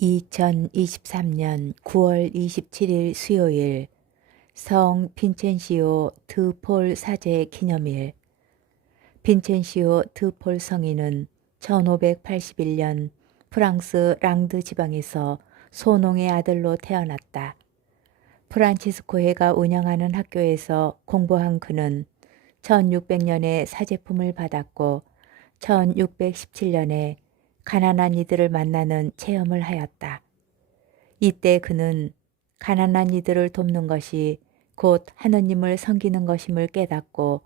2023년 9월 27일 수요일 성 빈첸시오 드 폴 사제 기념일. 빈첸시오 드 폴 성인은 1581년 프랑스 랑드 지방에서 소농의 아들로 태어났다. 프란치스코회가 운영하는 학교에서 공부한 그는 1600년에 사제품을 받았고 1617년에 가난한 이들을 만나는 체험을 하였다. 이때 그는 가난한 이들을 돕는 것이 곧 하느님을 섬기는 것임을 깨닫고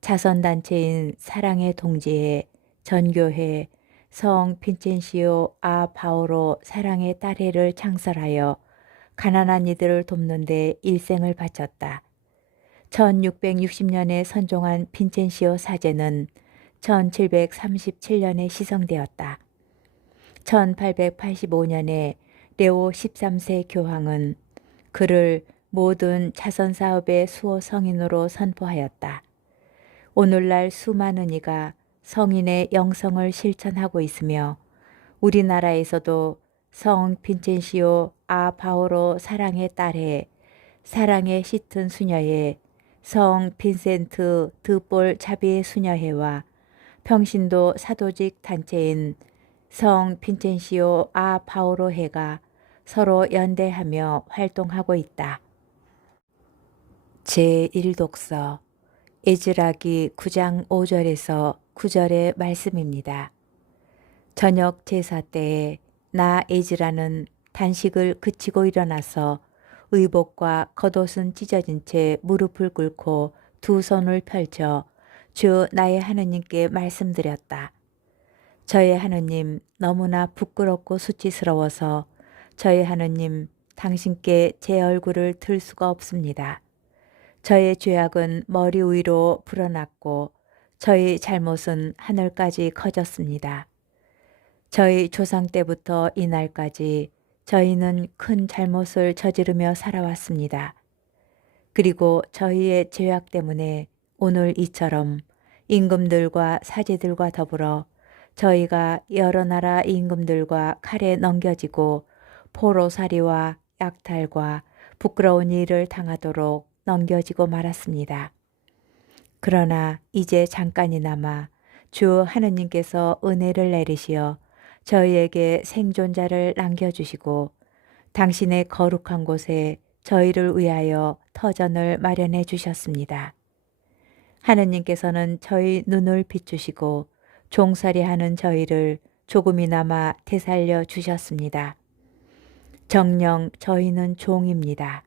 자선단체인 사랑의 동지회 전교회 성 빈첸시오 아 바오로 사랑의 딸회를 창설하여 가난한 이들을 돕는 데 일생을 바쳤다. 1660년에 선종한 빈첸시오 사제는 1737년에 시성되었다. 1885년에 레오 13세 교황은 그를 모든 자선사업의 수호 성인으로 선포하였다. 오늘날 수많은 이가 성인의 영성을 실천하고 있으며 우리나라에서도 성 빈첸시오 아 바오로 사랑의 딸회, 사랑의 짙은 수녀회, 성 빈센트 드볼 자비의 수녀회와 평신도 사도직 단체인 성 빈첸시오 아 바오로 회가 서로 연대하며 활동하고 있다. 제1독서 에즈라기 9장 5절에서 9절의 말씀입니다. 저녁 제사 때에 나 에즈라는 단식을 그치고 일어나서 의복과 겉옷은 찢어진 채 무릎을 꿇고 두 손을 펼쳐 주 나의 하느님께 말씀드렸다. 저의 하느님, 너무나 부끄럽고 수치스러워서 저의 하느님, 당신께 제 얼굴을 들 수가 없습니다. 저의 죄악은 머리 위로 불어났고 저의 잘못은 하늘까지 커졌습니다. 저희 조상 때부터 이날까지 저희는 큰 잘못을 저지르며 살아왔습니다. 그리고 저희의 죄악 때문에 오늘 이처럼 임금들과 사제들과 더불어 저희가 여러 나라 임금들과 칼에 넘겨지고 포로살이와 약탈과 부끄러운 일을 당하도록 넘겨지고 말았습니다. 그러나 이제 잠깐이나마 주 하느님께서 은혜를 내리시어 저희에게 생존자를 남겨주시고 당신의 거룩한 곳에 저희를 위하여 터전을 마련해 주셨습니다. 하느님께서는 저희 눈을 비추시고 종살이하는 저희를 조금이나마 되살려 주셨습니다. 정녕 저희는 종입니다.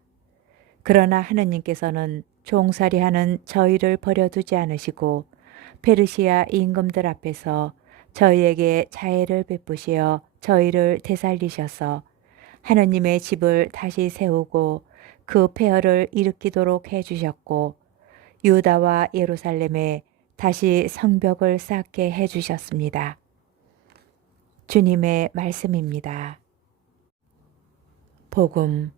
그러나 하느님께서는 종살이하는 저희를 버려두지 않으시고 페르시아 임금들 앞에서 저희에게 자애를 베푸시어 저희를 되살리셔서 하느님의 집을 다시 세우고 그 폐허를 일으키도록 해주셨고 유다와 예루살렘에 다시 성벽을 쌓게 해주셨습니다. 주님의 말씀입니다. 복음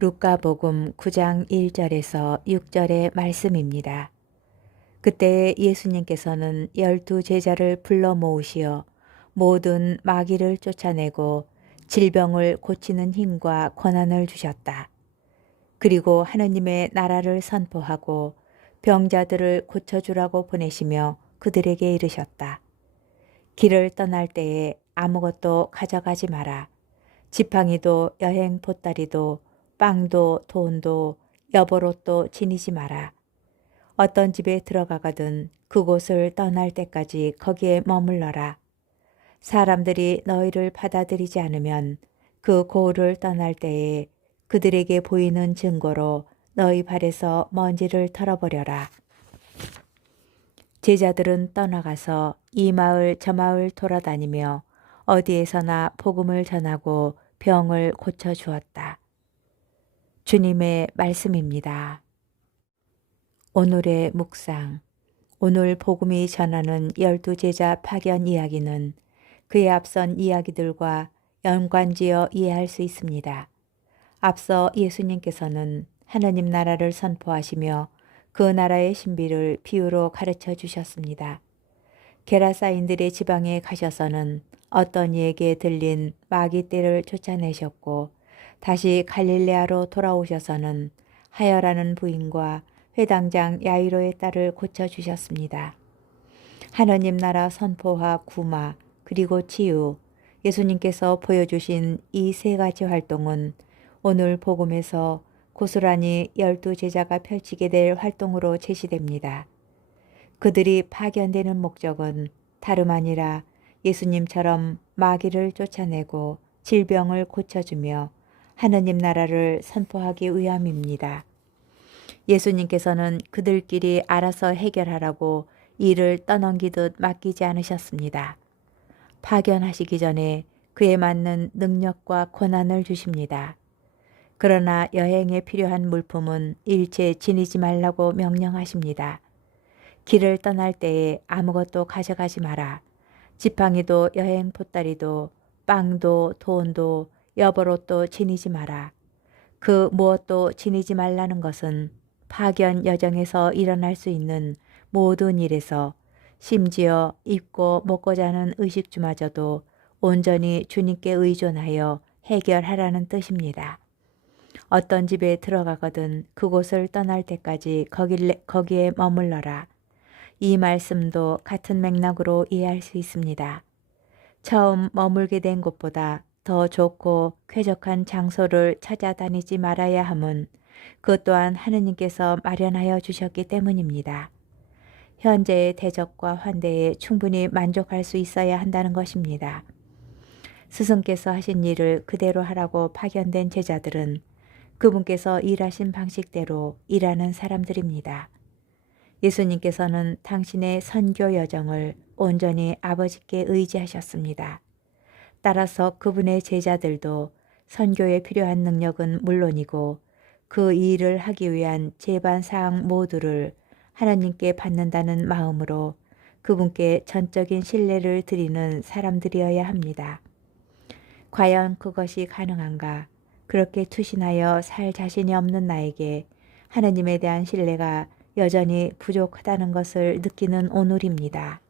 루카복음 9장 1절에서 6절의 말씀입니다. 그때 예수님께서는 12 제자를 불러 모으시어 모든 마귀를 쫓아내고 질병을 고치는 힘과 권한을 주셨다. 그리고 하느님의 나라를 선포하고 병자들을 고쳐주라고 보내시며 그들에게 이르셨다. 길을 떠날 때에 아무것도 가져가지 마라. 지팡이도 여행 보따리도 빵도 돈도 여벌옷도 지니지 마라. 어떤 집에 들어가거든 그곳을 떠날 때까지 거기에 머물러라. 사람들이 너희를 받아들이지 않으면 그 고을을 떠날 때에 그들에게 보이는 증거로 너희 발에서 먼지를 털어버려라. 제자들은 떠나가서 이 마을 저 마을 돌아다니며 어디에서나 복음을 전하고 병을 고쳐주었다. 주님의 말씀입니다. 오늘의 묵상. 오늘 복음이 전하는 12 제자 파견 이야기는 그의 앞선 이야기들과 연관지어 이해할 수 있습니다. 앞서 예수님께서는 하느님 나라를 선포하시며 그 나라의 신비를 비유로 가르쳐 주셨습니다. 게라사인들의 지방에 가셔서는 어떤 이에게 들린 마귀 떼를 쫓아내셨고 다시 갈릴레아로 돌아오셔서는 하여라는 부인과 회당장 야이로의 딸을 고쳐주셨습니다. 하느님 나라 선포와 구마 그리고 치유, 예수님께서 보여주신 이 세 가지 활동은 오늘 복음에서 고스란히 12제자가 펼치게 될 활동으로 제시됩니다. 그들이 파견되는 목적은 다름 아니라 예수님처럼 마귀를 쫓아내고 질병을 고쳐주며 하느님 나라를 선포하기 위함입니다. 예수님께서는 그들끼리 알아서 해결하라고 일을 떠넘기듯 맡기지 않으셨습니다. 파견하시기 전에 그에 맞는 능력과 권한을 주십니다. 그러나 여행에 필요한 물품은 일체 지니지 말라고 명령하십니다. 길을 떠날 때에 아무것도 가져가지 마라. 지팡이도 여행 보따리도 빵도 돈도 여벌옷도 지니지 마라. 그 무엇도 지니지 말라는 것은 파견 여정에서 일어날 수 있는 모든 일에서 심지어 입고 먹고 자는 의식주마저도 온전히 주님께 의존하여 해결하라는 뜻입니다. 어떤 집에 들어가거든 그곳을 떠날 때까지 거기에 머물러라. 이 말씀도 같은 맥락으로 이해할 수 있습니다. 처음 머물게 된 곳보다 더 좋고 쾌적한 장소를 찾아다니지 말아야 함은 그것 또한 하느님께서 마련하여 주셨기 때문입니다. 현재의 대적과 환대에 충분히 만족할 수 있어야 한다는 것입니다. 스승께서 하신 일을 그대로 하라고 파견된 제자들은 그분께서 일하신 방식대로 일하는 사람들입니다. 예수님께서는 당신의 선교 여정을 온전히 아버지께 의지하셨습니다. 따라서 그분의 제자들도 선교에 필요한 능력은 물론이고 그 일을 하기 위한 제반 사항 모두를 하나님께 받는다는 마음으로 그분께 전적인 신뢰를 드리는 사람들이어야 합니다. 과연 그것이 가능한가? 그렇게 투신하여 살 자신이 없는 나에게 하나님에 대한 신뢰가 여전히 부족하다는 것을 느끼는 오늘입니다.